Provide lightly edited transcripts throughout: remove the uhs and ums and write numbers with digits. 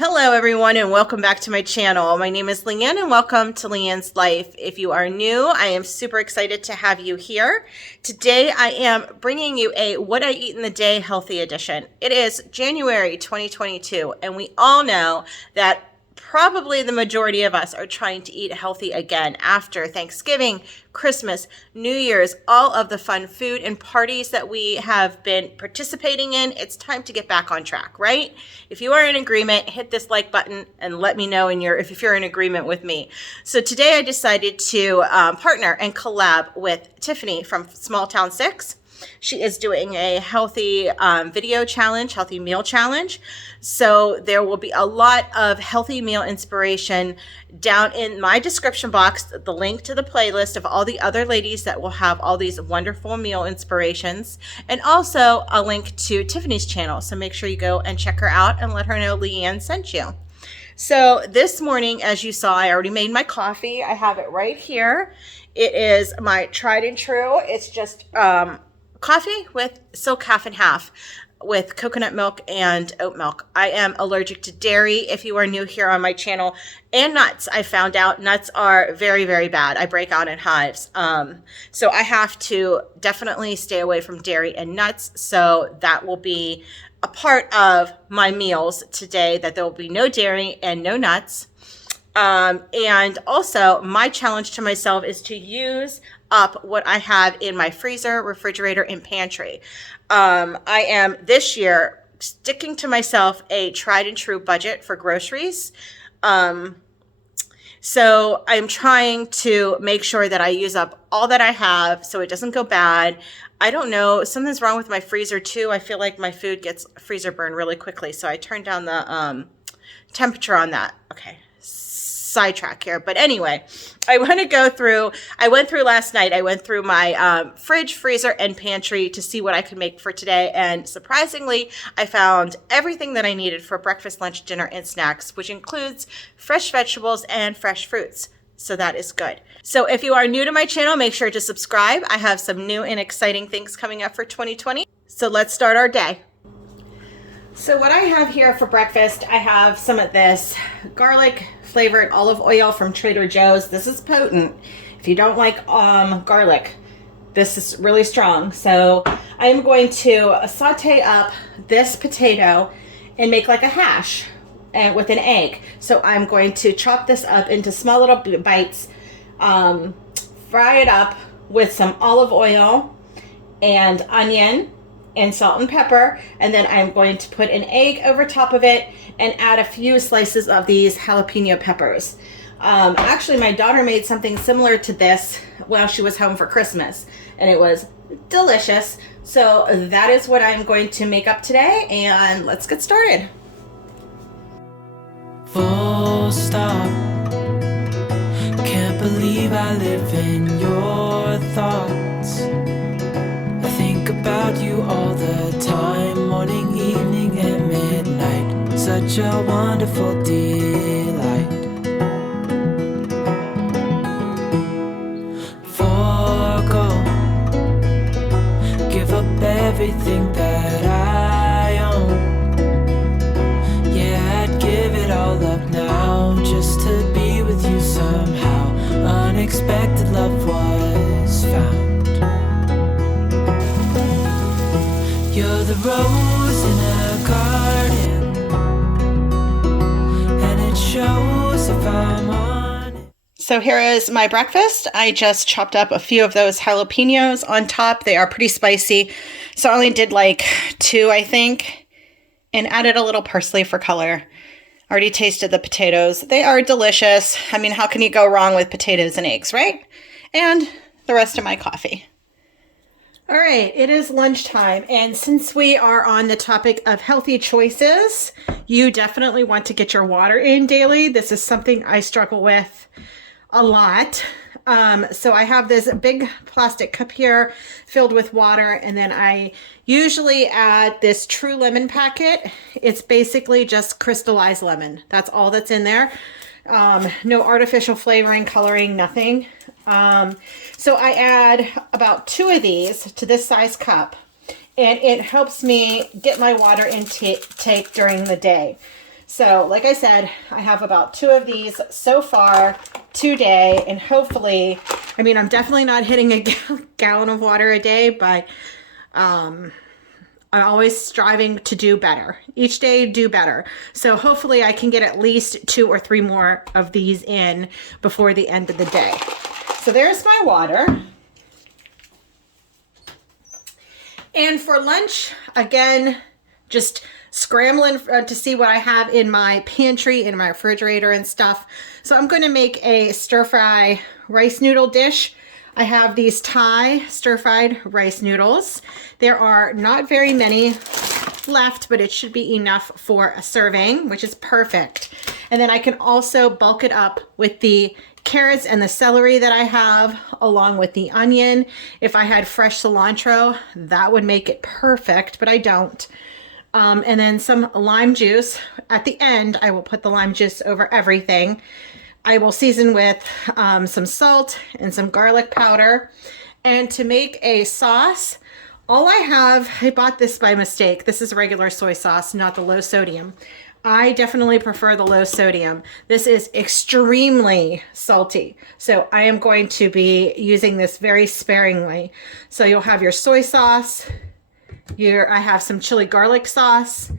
Hello everyone and welcome back to my channel. My name is Leanne and welcome to Leanne's Life. If you are new, I am super excited to have you here. Today I am bringing you a What I Eat in the Day Healthy Edition. It is January 2022 and we all know that probably the majority of us are trying to eat healthy again after Thanksgiving, Christmas, New Year's, all of the fun food and parties that we have been participating in. It's time to get back on track, right? If you are in agreement, hit this like button and let me know if you're in agreement with me. So today I decided to partner and collab with Tiffany from Small Town 6. She is doing a healthy video challenge, healthy meal challenge. So there will be a lot of healthy meal inspiration down in my description box, the link to the playlist of all the other ladies that will have all these wonderful meal inspirations, and also a link to Tiffany's channel. So make sure you go and check her out and let her know Leanne sent you. So this morning, as you saw, I already made my coffee. I have it right here. It is my tried and true. It's just coffee with silk half and half with coconut milk and oat milk. I am allergic to dairy if you are new here on my channel, and nuts. I found out nuts are very, very bad. I break out in hives. So I have to definitely stay away from dairy and nuts. So that will be a part of my meals today, that there will be no dairy and no nuts. And also my challenge to myself is to use up what I have in my freezer, refrigerator, and pantry. I am this year sticking to myself a tried and true budget for groceries. So I'm trying to make sure that I use up all that I have so it doesn't go bad. I don't know, something's wrong with my freezer too. I feel like my food gets freezer burn really quickly. So I turned down the temperature on that. Okay. Sidetrack here, but anyway, I went through last night. I went through my fridge, freezer, and pantry to see what I could make for today, and surprisingly, I found everything that I needed for breakfast, lunch, dinner, and snacks, which includes fresh vegetables and fresh fruits. So that is good. So if you are new to my channel, make sure to subscribe. I have some new and exciting things coming up for 2020. So let's start our day. So what I have here for breakfast, I have some of this garlic flavored olive oil from Trader Joe's. This is potent. If you don't like garlic, this is really strong. So I am going to saute up this potato and make like a hash and with an egg. So I'm going to chop this up into small little bites, fry it up with some olive oil and onion and salt and pepper, and then I'm going to put an egg over top of it and add a few slices of these jalapeno peppers. Actually, my daughter made something similar to this while she was home for Christmas, and it was delicious. So that is what I'm going to make up today, and let's get started. Full stop. Can't believe I live in your thoughts. Think about you all the time, morning, evening, and midnight. Such a wonderful delight. Forgo, give up everything that I own. Yeah, I'd give it all up now just to be with you somehow. Unexpected love was found. You're the rose in a garden, and it shows if I'm on it. So here is my breakfast. I just chopped up a few of those jalapenos on top. They are pretty spicy, so I only did like 2, I think, and added a little parsley for color. Already tasted the potatoes. They are delicious. I mean, how can you go wrong with potatoes and eggs, right? And the rest of my coffee. All right, it is lunchtime, and since we are on the topic of healthy choices, you definitely want to get your water in daily. This is something I struggle with a lot. So I have this big plastic cup here filled with water, and then I usually add this True Lemon packet. It's basically just crystallized lemon. That's all that's in there. No artificial flavoring, coloring, nothing. So I add about 2 of these to this size cup, and it helps me get my water intake during the day. So like I said, I have about 2 of these so far today, and hopefully, I mean, I'm definitely not hitting a gallon of water a day, but I'm always striving to do better. Each day, do better. So hopefully I can get at least 2 or 3 more of these in before the end of the day. So there's my water. And for lunch, again, just scrambling to see what I have in my pantry, in my refrigerator and stuff. So I'm going to make a stir-fry rice noodle dish. I have these Thai stir-fried rice noodles. There are not very many left, but it should be enough for a serving, which is perfect. And then I can also bulk it up with the carrots and the celery that I have, along with the onion. If I had fresh cilantro, that would make it perfect, but I don't. And then some lime juice. At the end, I will put the lime juice over everything. I will season with some salt and some garlic powder. And to make a sauce, all I bought this by mistake. This is regular soy sauce, not the low sodium. I definitely prefer the low sodium. This is extremely salty, so I am going to be using this very sparingly. So you'll have your soy sauce, I have some chili garlic sauce,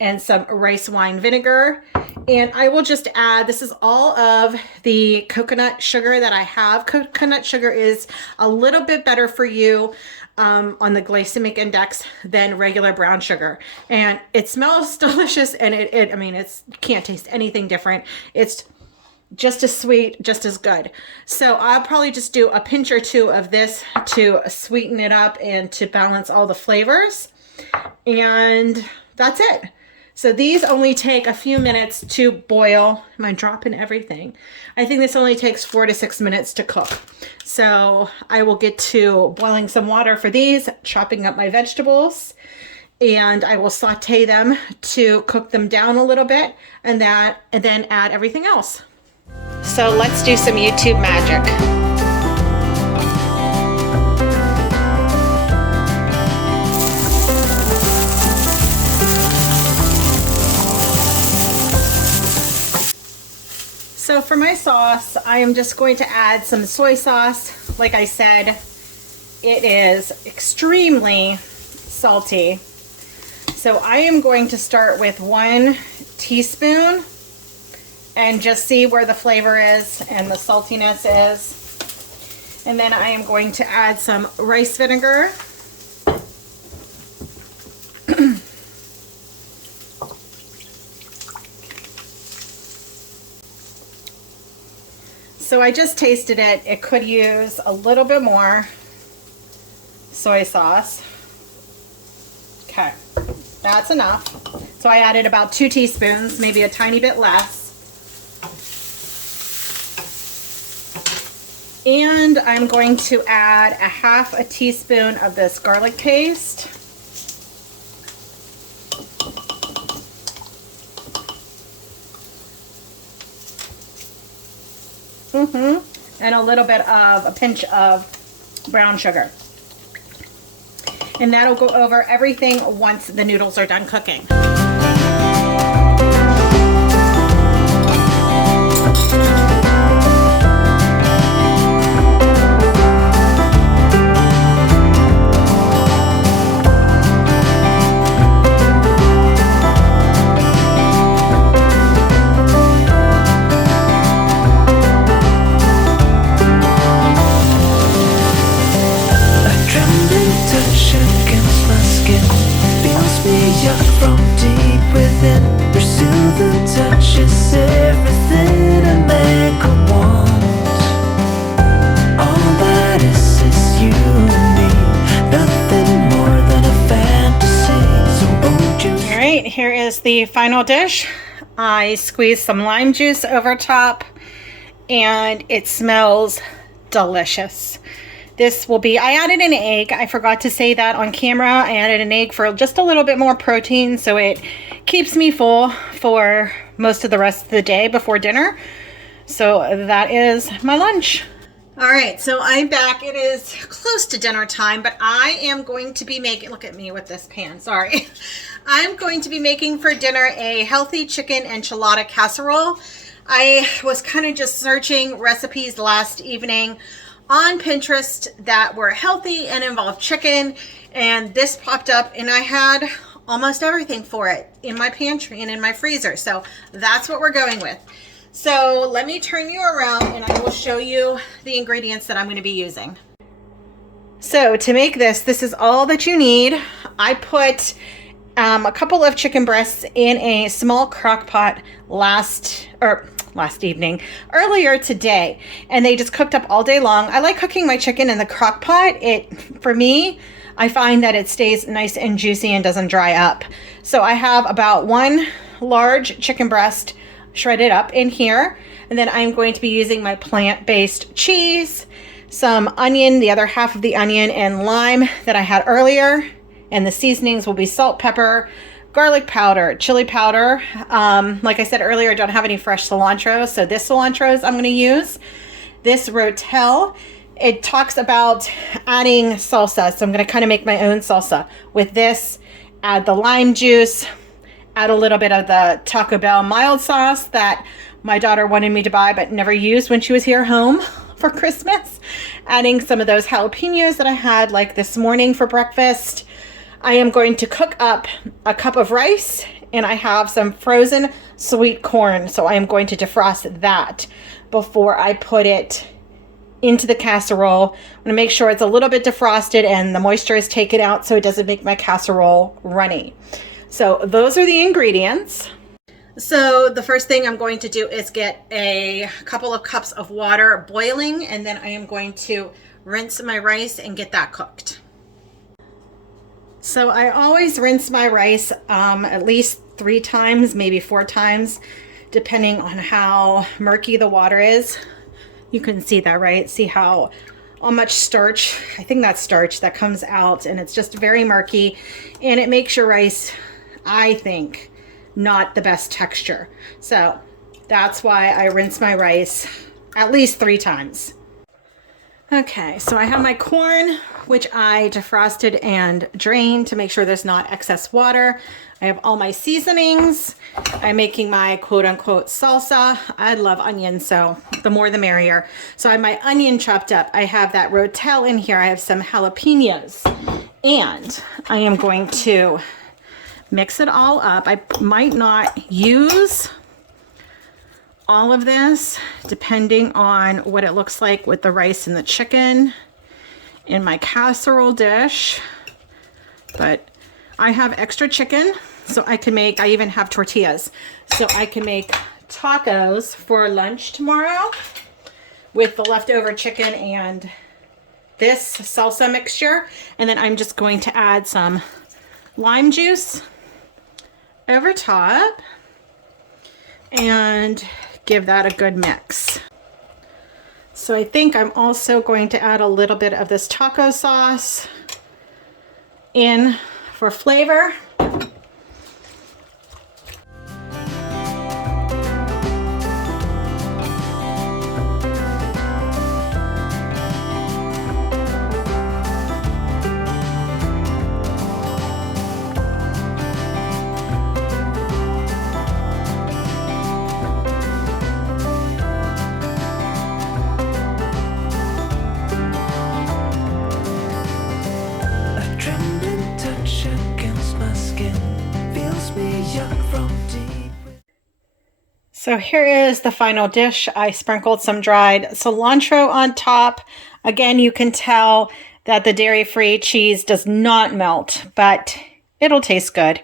and some rice wine vinegar. And I will just add, this is all of the coconut sugar that I have. Coconut sugar is a little bit better for you on the glycemic index than regular brown sugar. And it smells delicious, and I mean, you can't taste anything different. It's just as sweet, just as good. So I'll probably just do a pinch or 2 of this to sweeten it up and to balance all the flavors. And that's it. So these only take a few minutes to boil. Am I dropping everything? I think this only takes 4 to 6 minutes to cook. So I will get to boiling some water for these, chopping up my vegetables, and I will saute them to cook them down a little bit, and then add everything else. So let's do some YouTube magic. So for my sauce, I am just going to add some soy sauce. Like I said, it is extremely salty. So I am going to start with 1 teaspoon and just see where the flavor is and the saltiness is. And then I am going to add some rice vinegar. So I just tasted it. It could use a little bit more soy sauce. Okay, that's enough. So I added about 2 teaspoons, maybe a tiny bit less. And I'm going to add a ½ a teaspoon of this garlic paste. And a little bit of a pinch of brown sugar. And that'll go over everything once the noodles are done cooking. From deep within, your soothing touch is everything a man could want. All that is you and me, nothing more than a fantasy. So won't you? All right, here is the final dish. I squeezed some lime juice over top, and it smells delicious. This will be, I added an egg. I forgot to say that on camera. I added an egg for just a little bit more protein, so it keeps me full for most of the rest of the day before dinner. So that is my lunch. All right, so I'm back. It is close to dinner time, but I am going to be making, look at me with this pan, sorry. I'm going to be making for dinner a healthy chicken enchilada casserole. I was kind of just searching recipes last evening on Pinterest that were healthy and involved chicken, and this popped up and I had almost everything for it in my pantry and in my freezer. So that's what we're going with. So let me turn you around and I will show you the ingredients that I'm going to be using. So to make this is all that you need. I put a couple of chicken breasts in a small crock pot earlier today, and they just cooked up all day long. I like cooking my chicken in the crock pot. For me, I find that it stays nice and juicy and doesn't dry up. So I have about one large chicken breast shredded up in here, and then I'm going to be using my plant-based cheese, some onion, the other half of the onion, and lime that I had earlier. And the seasonings will be salt, pepper, garlic powder, chili powder. Like I said earlier, I don't have any fresh cilantro, so this cilantro is I'm going to use. This rotel, it talks about adding salsa, so I'm going to kind of make my own salsa with this. Add the lime juice, add a little bit of the Taco Bell mild sauce that my daughter wanted me to buy but never used when she was here home for Christmas. Adding some of those jalapenos that I had like this morning for breakfast. I am going to cook up a cup of rice, and I have some frozen sweet corn, so I am going to defrost that before I put it into the casserole. I'm going to make sure it's a little bit defrosted and the moisture is taken out so it doesn't make my casserole runny. So those are the ingredients. So the first thing I'm going to do is get a couple of cups of water boiling, and then I am going to rinse my rice and get that cooked. So I always rinse my rice at least 3 times, maybe 4 times, depending on how murky the water is. You can see that, right? See how much starch, I think that's starch that comes out, and it's just very murky, and it makes your rice, I think, not the best texture. So that's why I rinse my rice at least 3 times. Okay, so I have my corn, which I defrosted and drained to make sure there's not excess water. I have all my seasonings. I'm making my quote-unquote salsa. I love onions, so the more the merrier. So I have my onion chopped up. I have that rotel in here. I have some jalapenos. And I am going to mix it all up. I might not use all of this, depending on what it looks like with the rice and the chicken in my casserole dish. But I have extra chicken, so I can make, I even have tortillas, so I can make tacos for lunch tomorrow with the leftover chicken and this salsa mixture. And then I'm just going to add some lime juice over top and give that a good mix. So I think I'm also going to add a little bit of this taco sauce in for flavor. So here is the final dish. I sprinkled some dried cilantro on top. Again, you can tell that the dairy-free cheese does not melt, but it'll taste good.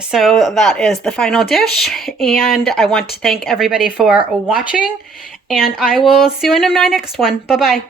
So that is the final dish, and I want to thank everybody for watching, and I will see you in my next one. Bye-bye.